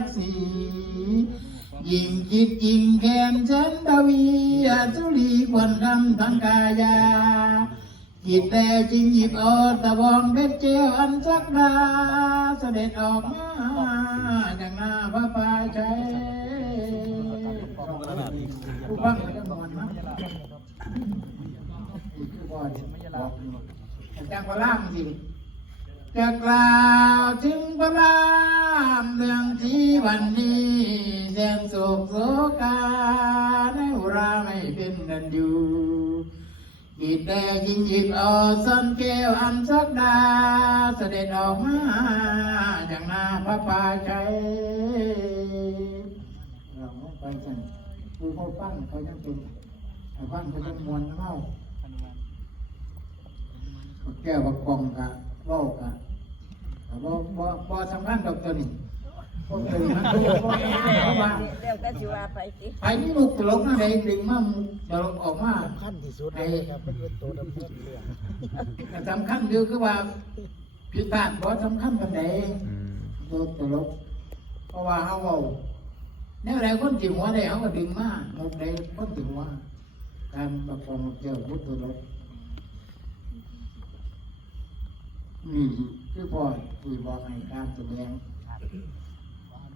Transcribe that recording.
กสียิ่งคิดยิ่งแค้นฉันดาวีอาจุลีควรทำทั้งกายาจิตแต่จริงหยิบเอาตะบองเพชรเจียวอันสักดาเสด็จออกมาอย่างหน้าพระปาชัยผู้ฟังก็จะนอนนะอีกคือบ่อยบอกอยู่จังหวะล่างสิจะกล่าวถึงพระราามเรื่องที่วันนี้แสนโศกโศกาในอุราไม่เป็นกันอยู่กีดแดงยิงหยิบเอาส้นแก้วอันสักดา เสด็จออกมาอย่างหน้าพระปาชัยเราไม่ไปกันคือเขาฟังเขายังเป็นเขาฟังเขายังมวนเมาแก้วบักกองกะเล่ากะ บ่บ่บ่สำคัญดอกตัวนี้พวกตื่นมันทุกข์บ่สำคัญเพราะว่าเดี๋ยวก็สิว่าไปสิไปนี่มุกตลกอะไรดึงมามุกตลกออกมาขั้นที่สุดเลยครับเป็นตัวดำเนินเรื่องแต่สำคัญเดียวคือว่าพิพาทบ่สำคัญกันใดตัวตลกเพราะว่าเขาเอาแนวใดคนจิ๋วหัวใดเขาก็ดึงมาหมดใดคนจิ๋วหัวการประกอบเกี่ยวพุทธตลก นี่คือพ่อคุยบอกให้การแสดง